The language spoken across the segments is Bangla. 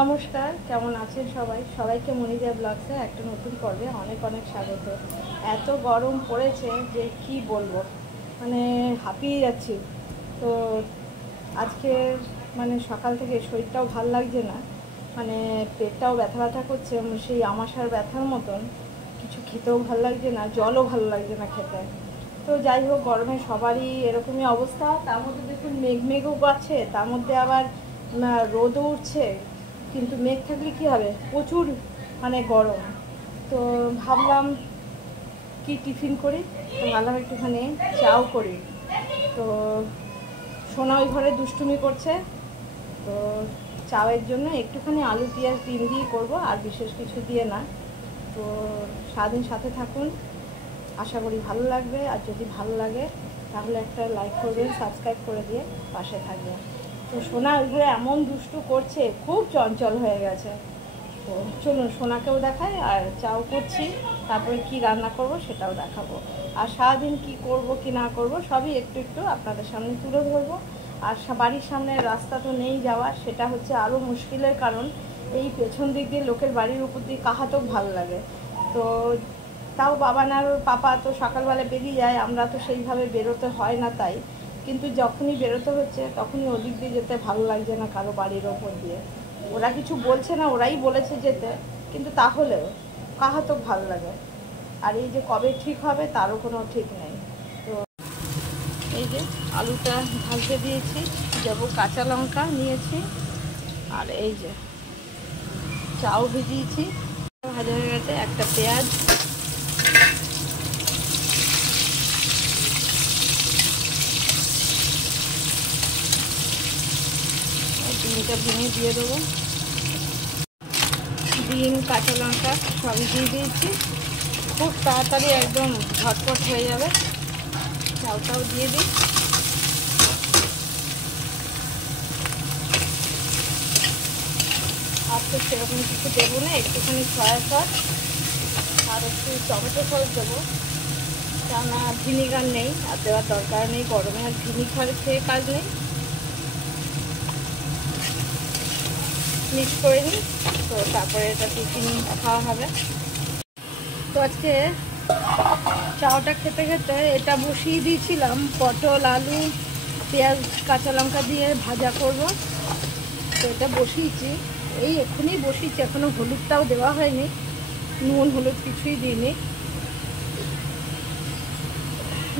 নমস্কার, কেমন আছেন সবাই? সবাইকে মনিজা ব্লগসে একটা নতুন পর্বে অনেক অনেক স্বাগত। এত গরম পড়েছে যে কি বলবো, মানে হাঁপিয়ে যাচ্ছি। তো আজকে মানে সকাল থেকে শরীরটাও ভাল লাগছে না, মানে পেটটাও ব্যথা ব্যথা করছে, সেই আমাশার ব্যথার মতন। কিছু খেতেও ভাল লাগছে না, জলও ভালো লাগছে না খেতে। তো যাই হোক, গরমে সবারই এরকমই অবস্থা। তার মধ্যে দেখুন মেঘও আছে, তার মধ্যে আবার রোদও উঠছে। কিন্তু মেঘ থাকলে কী হবে, প্রচুর মানে গরম। তো ভাবলাম কি টিফিন করি, তো ভাবলাম একটুখানি চাও করি। তো সোনা ওই ঘরে দুষ্টুমি করছে, তো চায়ের জন্য একটুখানি আলু পেঁয়াজ ডিম দিয়ে করবো, আর বিশেষ কিছু দিয়ে না। তো সারাদিন সাথে থাকুন, আশা করি ভালো লাগবে। আর যদি ভালো লাগে তাহলে একটা লাইক করবেন, সাবস্ক্রাইব করে দিয়ে পাশে থাকবেন। তো সোনা ওইগুলো এমন দুষ্টু করছে, খুব চঞ্চল হয়ে গেছে। তো চলুন সোনাকেও দেখাই, আর চাও করছি, তারপরে কি রান্না করব সেটাও দেখাবো। আর সারাদিন কি করব কি না করব সবই একটু একটু আপনাদের সামনে তুলে ধরবো। আর বাড়ির সামনে রাস্তা তো নেই যাওয়ার, সেটা হচ্ছে আরও মুশকিলের কারণ। এই পেছন দিক দিয়ে লোকের বাড়ির উপর দিয়ে কাহাতেও ভালো লাগে। তো তাও বাবানার পাপা তো সকালবেলা বেরিয়ে যায়, আমরা তো সেইভাবে বেরোতে হয় না, তাই। কিন্তু যখনই বেরোতে হচ্ছে তখনই ওদিক দিয়ে যেতে ভালো লাগছে না কারো বাড়ির ওপর দিয়ে। ওরা কিছু বলছে না, ওরাই বলেছে যেতে, কিন্তু তাহলেও কাহাতো ভালো লাগে। আর এই যে কবে ঠিক হবে তারও কোনো ঠিক নেই। তো এই যে আলুটা ভাজতে দিয়েছি, দেবো কাঁচা লঙ্কা নিয়েছি, আর এই যে চাও ভিজিয়েছি, ভাজা হয়ে গেছে। একটা পেঁয়াজ, ডিমটা ভেঙে দিয়ে দেবো, ডিম কাঁচা লঙ্কা সবই দিয়ে দিয়েছি। খুব তাড়াতাড়ি একদম ঝটপট হয়ে যাবে। চাউটাও দিয়ে দিই। আর তো সেরকম কিছু দেবো না, একটুখানি সয়া সস আর একটু টমেটো সস দেবো, কেননা ভিনিগার নেই, আর দেওয়ার দরকার নেই। গরমে আর ভিনিগার খেয়ে কাজ নেই। মিক্স করে নিই, তো তারপরে এটা টিফিন খাওয়া হবে। তো আজকে চাওটা খেতে খেতে এটা বসিয়ে দিয়েছিলাম, পটল আলু পেঁয়াজ কাঁচা লঙ্কা দিয়ে ভাজা করব। তো এটা বসিয়েছি, এই এক্ষুনি বসিয়েছি, এখনও হলুদটাও দেওয়া হয়নি, নুন হলুদ কিছুই দিইনি।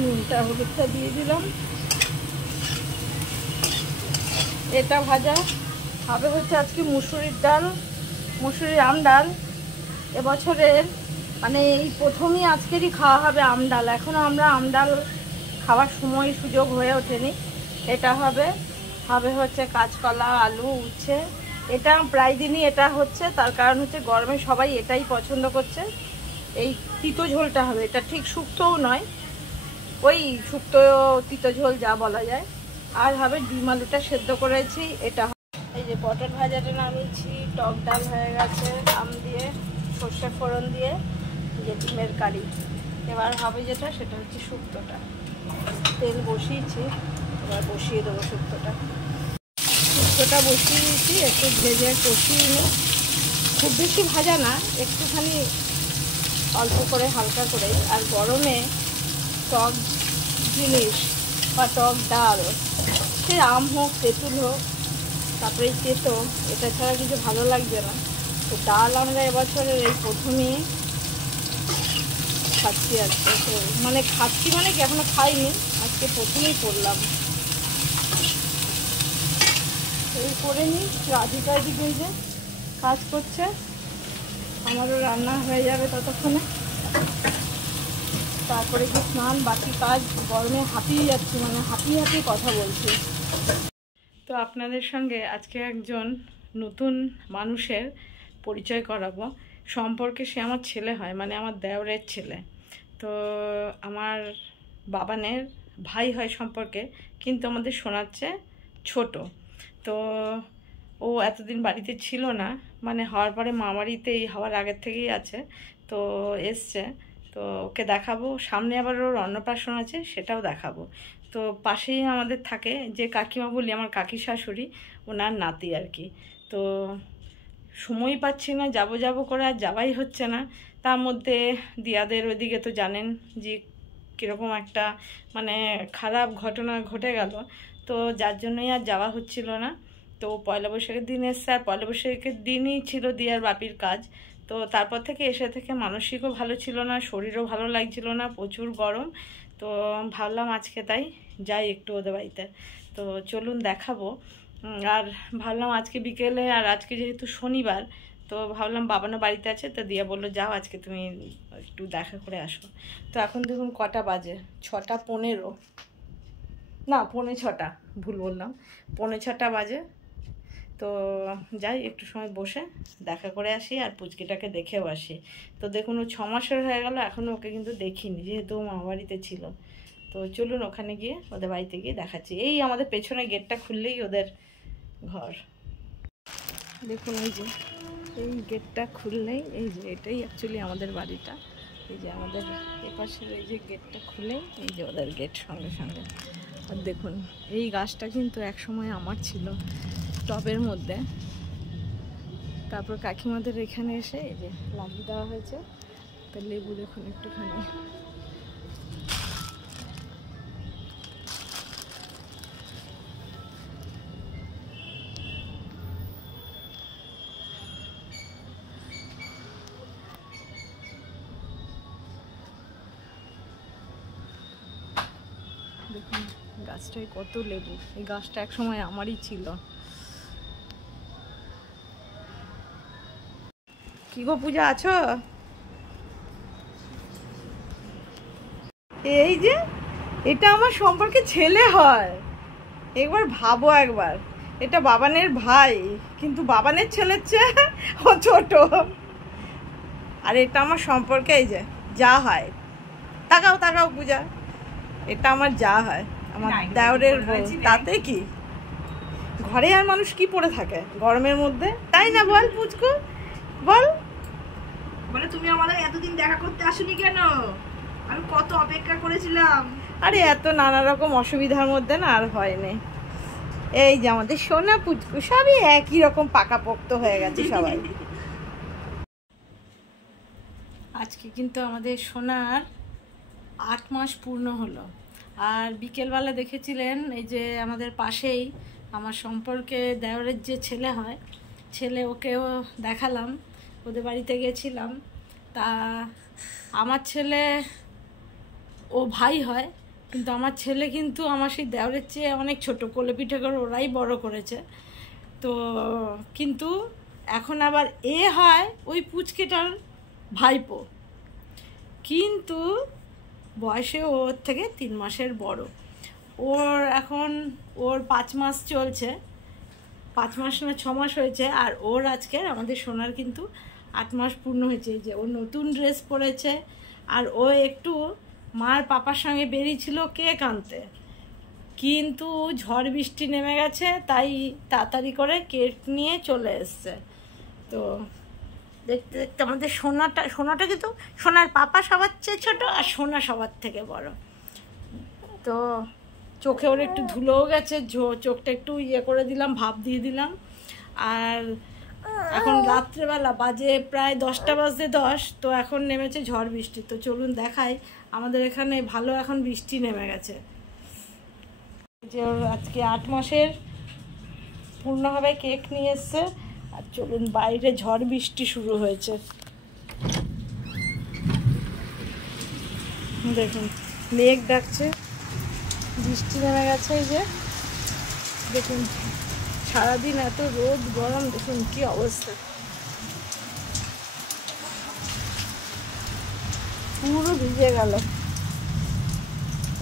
নুনটা হলুদটা দিয়ে দিলাম। এটা ভাজা হবে হচ্ছে আজকে মুসুরির ডাল, মুসুরির আম ডাল। এবছরের মানে এই প্রথমই আজকেরই খাওয়া হবে আম ডাল। এখনও আমরা আম ডাল খাওয়ার সময় সুযোগ হয়ে ওঠেনি। এটা হবে হচ্ছে কাঁচকলা আলু উচ্ছে। এটা প্রায় দিনই এটা হচ্ছে, তার কারণ হচ্ছে গরমে সবাই এটাই পছন্দ করছে। এই তিতো ঝোলটা হবে, এটা ঠিক শুক্তোও নয়, ওই শুক্তো তিতো ঝোল যা বলা যায়। আর হবে ডিম আলুটা সেদ্ধ করেছি, এটা। এই যে পটল ভাজাটা নামিয়েছি, টক ডাল হয়ে গেছে আম দিয়ে সর্ষে ফোড়ন দিয়ে, যে ডিমের কারি। এবার হবে যেটা, সেটা হচ্ছে শুক্তোটা। তেল বসিয়েছি, এবার বসিয়ে দেবো শুক্তোটা। শুক্তোটা বসিয়ে দিয়েছি, একটু ভেজে কষিয়ে নিই। খুব বেশি ভাজা না, একটুখানি অল্প করে হালকা করে। আর গরমে টক জিনিস বা টক ডাল, সে আম হোক তেঁতুল হোক, তারপরে তেতো, এটা ছাড়া কিছু ভালো লাগবে না। তো ডাল আমরা এবছরের এই প্রথমেই খাচ্ছি আজকে। তো মানে খাচ্ছি মানে কি, এখনো খাইনি, আজকে প্রথমেই করলাম। এই করে নিই, রাধিকা এদিকে যে কাজ করছে, আমারও রান্না হয়ে যাবে ততক্ষণে। তারপরে কি স্নান, বাকি কাজ। গরমে হাঁপিয়ে যাচ্ছি, মানে হাঁপিয়ে কথা বলছি। তো আপনাদের সঙ্গে আজকে একজন নতুন মানুষের পরিচয় করাবো। সম্পর্কে সে আমার ছেলে হয়, মানে আমার দেওরের ছেলে। তো আমার বাবানের ভাই হয় সম্পর্কে, কিন্তু আমাদের শোনাচ্ছে ছোট। তো ও এতদিন বাড়িতে ছিল না, মানে হওয়ার পরে মামারিতেই হওয়ার আগের থেকেই আছে। তো এসছে, তো ওকে দেখাবো। সামনে আবার ওর অন্নপ্রাশন আছে, সেটাও দেখাবো। তো পাশেই আমাদের থাকে, যে কাকিমা বলি, আমার কাকি শাশুড়ি, ওনার নাতি আর কি। তো সময় পাচ্ছি না, যাব যাব করে আর যাওয়াই হচ্ছে না। তার মধ্যে দিয়াদের ওইদিকে তো জানেন যে কীরকম একটা মানে খারাপ ঘটনা ঘটে গেল, তো যার জন্যই আর যাওয়া হচ্ছিল না। তো পয়লা বৈশাখের দিন এসছে, আর পয়লা বৈশাখের দিনই ছিল দিয়ার বাপির কাজ। তো তারপর থেকে এসে থেকে মানসিকও ভালো ছিল না, শরীরও ভালো লাগছিল না, প্রচুর গরম। তো ভাবলাম আজকে তাই যাই একটু ওদের বাড়িতে। তো চলুন দেখাবো। আর ভাবলাম আজকে বিকেলে, আর আজকে যেহেতু শনিবার, তো ভাবলাম বাবানও বাড়িতে আছে, তো দিয়া বললো যাও আজকে তুমি একটু দেখা করে আসো। তো এখন দেখুন কটা বাজে, 6:15, না 5:45, ভুল বললাম, 5:45 বাজে। তো যাই একটু সময় বসে দেখা করে আসি, আর পুচকিটাকে দেখেও আসি। তো দেখুন ও 6 মাসের হয়ে গেল, এখনও ওকে কিন্তু দেখিনি, যেহেতু ও মামা বাড়িতে ছিল। তো চলুন ওখানে গিয়ে ওদের বাড়িতে গিয়ে দেখাচ্ছি। এই আমাদের পেছনে গেটটা খুললেই ওদের ঘর। দেখুন এই যে এই গেটটা খুললেই, এই যে এটাই অ্যাকচুয়ালি আমাদের বাড়িটা। এই যে আমাদের এপাশের এই যে গেটটা খুলেই এই যে ওদের গেট সঙ্গে সঙ্গে। আর দেখুন এই গাছটা কিন্তু একসময় আমার ছিল টবের মধ্যে, তারপর কাকিমাদের এখানে এসে এই যে লাগিয়ে দেওয়া হয়েছে। তো লেবু দেখুন একটুখানি, দেখুন গাছটায় কত লেবু। এই গাছটা একসময় আমারই ছিল। কি গো পূজা আছো? এই যে এটা আমার সম্পর্কে ছেলে হয়, একবার ভাবো একবার। এটা বাবানের ভাই, কিন্তু বাবানের ছেলের চেয়ে ও ছোট। আর এটা আমার সম্পর্কে এই যে যা হয়, তাকাও তাকাও পূজা, এটা আমার যা হয়, আমার দেওরের বউ। তাতে কি, ঘরে আর মানুষ কি পড়ে থাকে গরমের মধ্যে, তাই না বল পুচকু, বল। বলে তুমি আমাদের এতদিন দেখা করতে আসোনি কেন? আমি কত অপেক্ষা করেছিলাম। আরে এত নানা রকম অসুবিধার মধ্যে না আর হয়নি। এই যে আমাদের সোনা পুচকু সবই একই রকম পাকাপোক্ত হয়ে গেছে সবাই। আজকে কিন্তু আমাদের সোনার 8 মাস পূর্ণ হলো। আর বিকেলবেলা দেখেছিলেন এই যে আমাদের পাশেই আমার সম্পর্কে দেওরের যে ছেলে হয়, ছেলে, ওকেও দেখালাম, ওদের বাড়িতে গেছিলাম। তা আমার ছেলে, ও ভাই হয়, কিন্তু আমার ছেলে কিন্তু আমার সেই দেওরের চেয়ে অনেক ছোট, কোলে পিঠে করে ওরাই বড় করেছে। তো কিন্তু এখন আবার এ হয় ওই পুচকেটার ভাইপো, কিন্তু বয়সে ওর থেকে 3 মাসের বড়। ওর এখন ওর 5 মাস চলছে, 5 মাস না 6 মাস হয়েছে। আর ওর আজকে আমাদের সোনার কিন্তু 8 মাস পূর্ণ হয়েছে। যে ও নতুন ড্রেস পরেছে, আর ও একটু মার পাপার সঙ্গে বেরিয়েছিল কেক আনতে, কিন্তু ঝড় বৃষ্টি নেমে গেছে, তাই তাড়াতাড়ি করে কেক নিয়ে চলে এসছে। তো দেখতে দেখতে আমাদের সোনাটা কিন্তু, সোনার পাপা সবার চেয়ে ছোটো, আর সোনা সবার থেকে বড়। তো চোখে ওর একটু ধুলোও গেছে, চোখটা একটু ইয়ে করে দিলাম, ভাপ দিয়ে দিলাম। আর এখন রাত্রেবেলা বাজে প্রায় 10টা বাজতে 10, তো এখন নেমেছে ঝড় বৃষ্টি। তো চলুন দেখাই, আমাদের এখানে ভালো এখন বৃষ্টি নেমে গেছে। যে ওর আজকে 8 মাসের পূর্ণভাবে কেক নিয়ে এসছে। আর চলুন বাইরে ঝড় বৃষ্টি শুরু হয়েছে, দেখুন মেঘ ডাকছে, বৃষ্টি নেমে গেছে। এই যে দেখুন সারাদিন এত রোদ গরম, দেখুন কি অবস্থা, পুরো ভিজে গেল।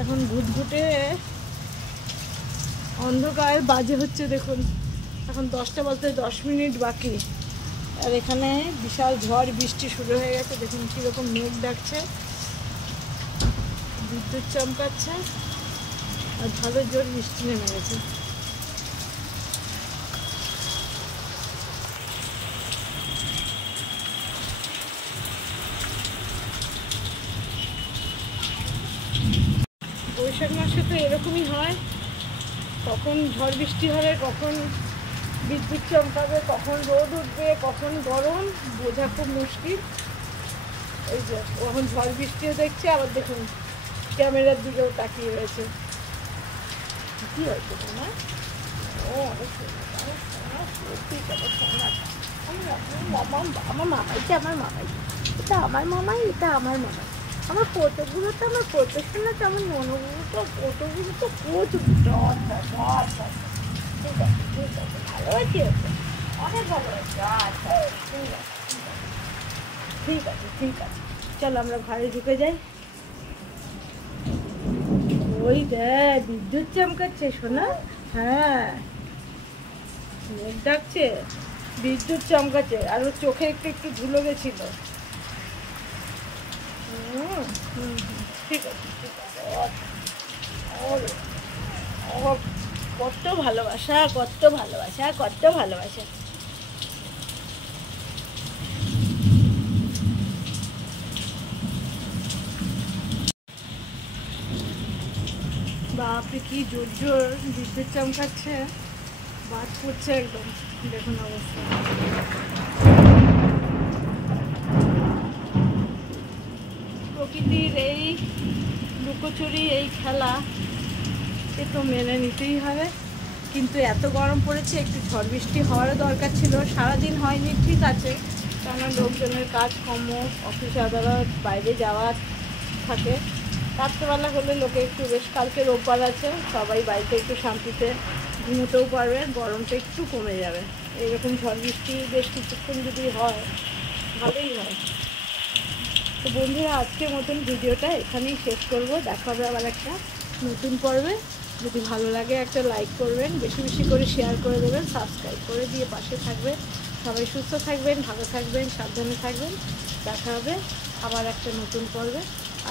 এখন ঘুটঘুটে অন্ধকার বাজে হচ্ছে, দেখুন এখন 10টা বাজতে 10 মিনিট বাকি। আর এখানে বিশাল ঝড় বৃষ্টি শুরু হয়ে গেছে, দেখুন কীরকম মেঘ ডাকছে, বিদ্যুৎ চমকাচ্ছে, আর ভালো জোর বৃষ্টি নেমে গেছে। বৈশাখ মাসে তো এরকমই হয়, কখন ঝড় বৃষ্টি হবে, কখন বিদ্যুৎ চমকাবে, কখন রোদ উঠবে, কখন গরম, বোঝা খুব মুশকিল। এই যে এখন ঝড় বৃষ্টিও দেখছে, আবার দেখুন ক্যামেরার দিকেও তাকিয়ে রয়েছে। কি হয়েছে তোমার? ও অনেক সুন্দর, অনেক সুন্দর, ঠিক আছে সোনা। আমার মামাই, এটা আমার মামাই, এটা আমার মামাই, এটা আমার মামাই। আমার পোতোগুলো তো আমার পোতো শোনা, তো আমার মনোগুলো তো পোতোগুলো তো প্রচুর। আচ্ছা ঠিক আছে ঠিক আছে, ভালো হয়েছে, অনেক ভালো হয়েছে। আচ্ছা ঠিক আছে ঠিক আছে ঠিক আছে, চলো আমরা ঘরে ঢুকে যাই। ওই দেখ বিদ্যুৎ চমকাচ্ছে সোনা। হ্যাঁ মেঘ ডাকছে, বিদ্যুৎ চমকাচ্ছে, আর ওর চোখে একটু একটু ধুলো গেছিল। ঠিক আছে ঠিক আছে। কত ভালোবাসা, কত ভালোবাসা, কত ভালোবাসা। বাপরে কি জোর জোর বিদ্যুৎ চমকাচ্ছে, বাদ পড়ছে একদম, দেখুন অবস্থা। প্রকৃতির এই লুকোচুরি, এই খেলা, এ তো মেনে নিতেই হবে। কিন্তু এত গরম পড়েছে, একটু ঝড় বৃষ্টি হওয়ারও দরকার ছিল। সারাদিন হয়নি ঠিক আছে, কেননা লোকজনের কাজকর্ম, অফিস আদালত, বাইরে যাওয়া থাকে। রাত্রেবেলা হলে লোকে একটু বেশ, কালকে রোববার আছে, সবাই বাড়িতে একটু শান্তিতে ঘুমোতেও পারবে, গরমটা একটু কমে যাবে। এরকম ঝড় বৃষ্টি বেশ কিছুক্ষণ যদি হয় ভালোই হয়। তো বন্ধুরা, আজকের মতন ভিডিওটা এখানেই শেষ করব। দেখা হবে আবার একটা নতুন পর্বে। যদি ভালো লাগে একটা লাইক করবেন, বেশি বেশি করে শেয়ার করে দেবেন, সাবস্ক্রাইব করে দিয়ে পাশে থাকবেন। সবাই সুস্থ থাকবেন, ভালো থাকবেন, সাবধানে থাকবেন। দেখা হবে আবার একটা নতুন পর্বে।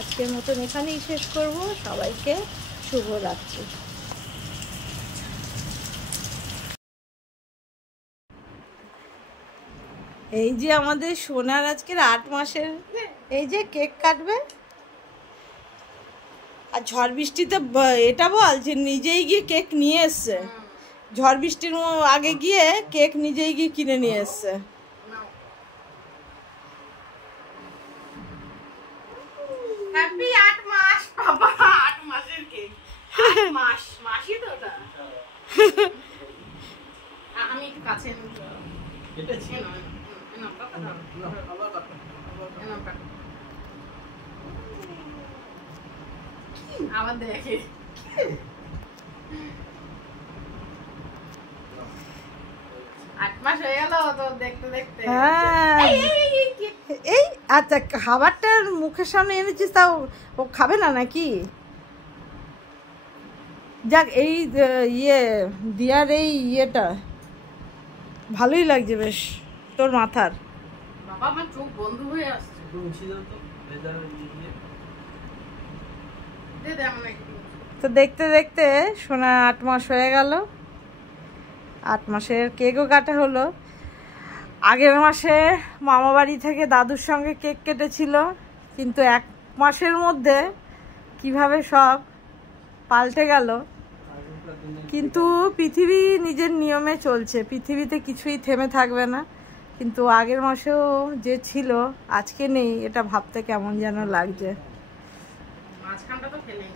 আজকের মতন এখানেই শেষ করব। সবাইকে শুভরাত্রি। এই যে আমাদের সোনার আজকের 8 মাসের, এই যে কেক কাটবে। আর ঝড় বৃষ্টিতে এটা বল যে নিজেই গিয়ে কেক নিয়ে এসছে, ঝড় বৃষ্টির আগে গিয়ে কেক নিজেই গিয়ে কিনে নিয়ে এসছে। হ্যাপি 8 মাস বাবা, 8 মাসের কেক, 8 মাস, মাসই তো ওটা। আমি একটু কাছে এটা ছিল না কথা দাও, আবার কথা আবার দেখে। 8 মাস হয়ে গেল তো দেখতে দেখতে। হ্যাঁ এই আচ্ছা, খাবারটা মুখের সামনে এনেছিস, তাও ও খাবে না নাকি? যাক, এই দিয়ার এই ইয়েটা ভালোই লাগছে বেশ তোর মাথার। বাবা আমার চোখ বন্ধ হয়ে আসছে। তো দেখতে দেখতে সোনা 8 মাস হয়ে গেল। 8 মাসের কেকও কাটা হলো। আগের মাসে মামা বাড়ি থেকে দাদুর সঙ্গে কেক কেটেছিল, কিন্তু 1 মাসের মধ্যে কিভাবে সব পাল্টে গেল। কিন্তু পৃথিবী নিজের নিয়মে চলছে, পৃথিবীতে কিছুই থেমে থাকবে না। কিন্তু আগের মাসেও যে ছিল আজকে নেই, এটা ভাবতে কেমন যেন লাগছে। মাঝখানটা তো ফেলেই